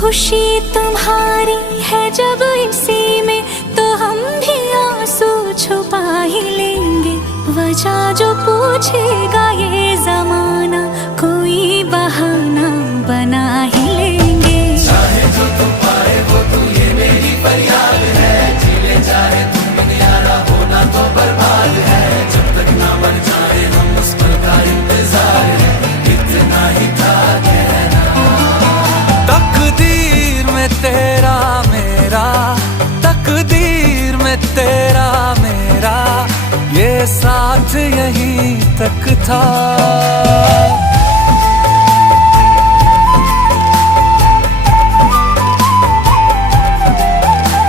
खुशी तुम्हारी है जब इसी में, तो हम भी आंसू छुपा ही लेंगे। वजह जो पूछेगा ये जमाना, कोई बहाना बना ही लेंगे। चाहे जो तुम पाए वो तू, ये मेरी फरियाद है। जीले चाहे तुम दुनियारा, होना तो बर्बाद है। जब तक ना बन जाए हम, उस पल का इंतजार है। इतना ही था कहना। तकदीर में तेरा मेरा, तकदीर में तेरा मेरा, ये साथ यहीं तक था।